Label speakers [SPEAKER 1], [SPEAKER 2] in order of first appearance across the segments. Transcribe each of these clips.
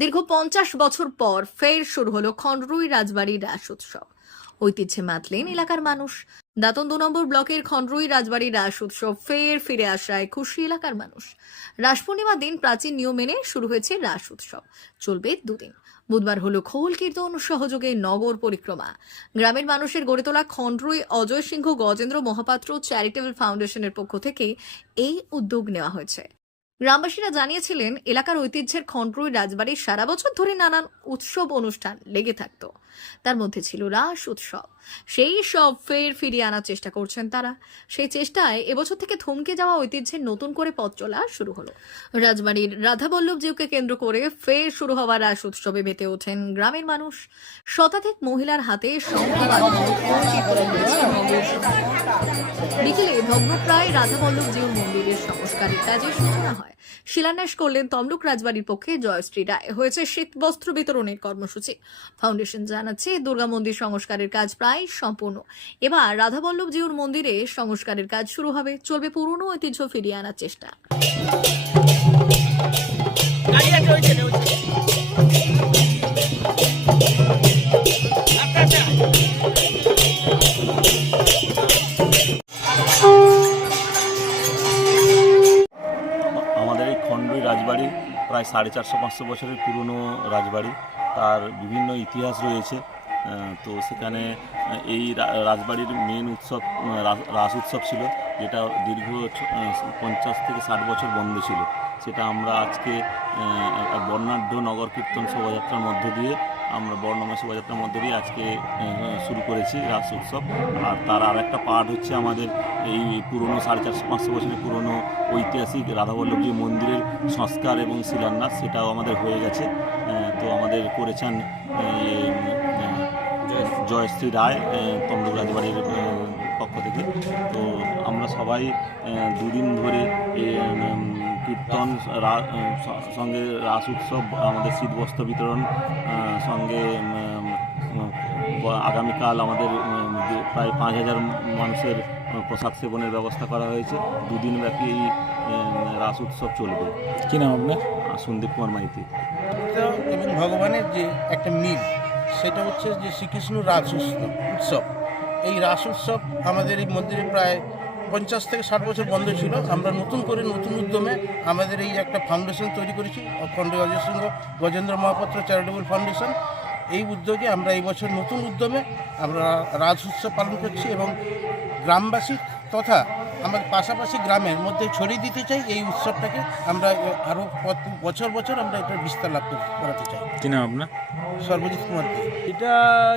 [SPEAKER 1] দীর্ঘ পঞ্চাশ বছর পর ফের শুরু হলো খন্ডরুই রাজবাড়ির রাস উৎসব। ঐতিহ্যে মাতলেন এলাকার মানুষ। দাতন দু নম্বর ব্লকের খন্ডরুই রাজবাড়ির রাস উৎসব ফের ফিরে আসায় খুশি এলাকার মানুষ। রাস পূর্ণিমার দিন প্রাচীন নিয়ম মেনে শুরু হয়েছে রাস উৎসব। চলবে দুদিন। বুধবার হলো খোল কীর্তন সহযোগে নগর পরিক্রমা। গ্রামের মানুষের গড়ে তোলা খন্ডরুই অজয় সিংহ গজেন্দ্র মহাপাত্র চ্যারিটেবল ফাউন্ডেশনের পক্ষ থেকে এই উদ্যোগ নেওয়া হয়েছে। গ্রামবাসীরা জানিয়েছিলেন এলাকার ঐতিহ্যের খন্ডরুই রাজবাড়ির সারা বছর ধরে নানান উৎসব অনুষ্ঠান লেগে থাকতো। তার মধ্যে ছিল রাস, উৎসব। সেই সব ফের ফিরিয়ে আনার চেষ্টা করছেন তারা। সেই চেষ্টায় এবছর থেকে থমকে যাওয়া ঐতিহ্যের নতুন করে পথ চলা শুরু হলো। রাজবাড়ির রাধাবল্লভ জিউকে কেন্দ্র করে ফের শুরু হওয়া রাস উৎসবে মেতে ওঠেন গ্রামের মানুষ। শতাধিক মহিলার হাতে। বিকেলে ভগ্নপ্রায় রাধাবল্লভ জিউ মন্দিরের সংস্কারের কাজে সূচনা হয়। শিলান্যাস করলেন তমলুক রাজবাড়ির পক্ষে জয়শ্রী রায়। হয়েছে শীত বস্ত্র বিতরণের কর্মসূচি। ফাউন্ডেশন জানাচ্ছে, দুর্গা মন্দির সংস্কারের কাজ প্রায় সম্পূর্ণ। এবার রাধাবল্লভ জিউর মন্দিরে সংস্কারের কাজ শুরু হবে। চলবে পুরনো ঐতিহ্য ফিরিয়ে আনার চেষ্টা।
[SPEAKER 2] আমাদের এই খণ্ডই রাজবাড়ি, প্রায় সাড়ে চারশো পাঁচশো বছরের পুরনো রাজবাড়ি। তার বিভিন্ন ইতিহাস রয়েছে। তো সেখানে এই রাজবাড়ির মেন উৎসব রাস উৎসব ছিল, যেটা দীর্ঘ পঞ্চাশ থেকে ষাট বছর বন্ধ ছিল। সেটা আমরা আজকে বর্ণাঢ্য নগর কীর্তন শোভাযাত্রার মধ্য দিয়ে আমরা বর্ণময় শোভাযাত্রার মধ্য দিয়ে আজকে শুরু করেছি রাস উৎসব। আর তার আর একটা পার্ট হচ্ছে আমাদের এই পুরনো সাড়ে চারশো পাঁচশো বছরের পুরনো ঐতিহাসিক রাধাবল্লভজি মন্দিরের সংস্কার এবং শিলান্যাস সেটাও আমাদের হয়ে গেছে। তো আমাদের করেছেন আহ, জয়শ্রী রায় তমলুক রাজবাড়ির পক্ষ থেকে। তো আমরা সবাই দুদিন ধরে কীর্তন সঙ্গে রাস উৎসব আমাদের শীতবস্ত্র বিতরণ সঙ্গে আগামীকাল আমাদের যে প্রায় পাঁচ হাজার মানুষের প্রসাদ সেবনের ব্যবস্থা করা হয়েছে। দুদিন ব্যাপী এই রাস উৎসব চলবে।
[SPEAKER 3] কি নাম আপনার?
[SPEAKER 2] আর সন্দীপ কুমার মাইতি।
[SPEAKER 4] এবং ভগবানের যে একটা মিল সেটা হচ্ছে যে শ্রীকৃষ্ণ রাস উৎসব উৎসব। এই রাস উৎসব আমাদের এই মন্দিরে প্রায় পঞ্চাশ থেকে ষাট বছর বন্ধ ছিল। আমরা নতুন করে নতুন উদ্যমে আমাদের এই একটা ফাউন্ডেশন তৈরি করেছি অখণ্ড অজয় সিংহ গজেন্দ্র মহাপাত্র চ্যারিটেবল ফাউন্ডেশন এই উদ্যোগে আমরা এই বছর নতুন উদ্যমে আমরা রাজ উৎসব পালন করছি এবং গ্রামবাসী তথা আমাদের পাশাপাশি গ্রামের মধ্যে ছড়িয়ে দিতে চাই এই উৎসবটাকে আমরা আরও বছর বছর আমরা এটা বিস্তার লাভ করতে- চাই।
[SPEAKER 3] কি নাম আপনার?
[SPEAKER 4] সর্বজিৎ কুমার
[SPEAKER 5] এটা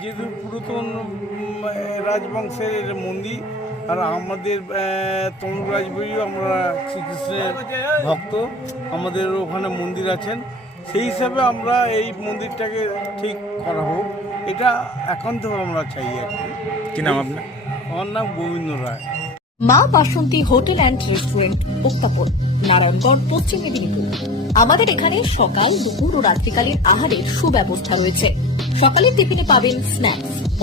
[SPEAKER 5] যেহেতু পুরাতন রাজবংশের মন্দির আর আমাদের তমলুক রাজবাড়িও আমরা শ্রীকৃষ্ণের ভক্ত। আমাদের ওখানে মন্দির আছেন। সেই হিসাবে আমরা এই মন্দিরটাকে ঠিক করা হোক। এটা একান্ত আমরা চাই আর কি।
[SPEAKER 3] কি নাম আপনার?
[SPEAKER 5] আমার নাম গোবিন্দ রায়।
[SPEAKER 1] মা বাসন্তী হোটেল অ্যান্ড রেস্টুরেন্ট উত্তাপন নারায়ণগড় পশ্চিম মেদিনীপুর। আমাদের এখানে সকাল দুপুর ও রাত্রিকালীন আহারের সুব্যবস্থা রয়েছে। সকালের টিফিনে পাবেন স্ন্যাক্স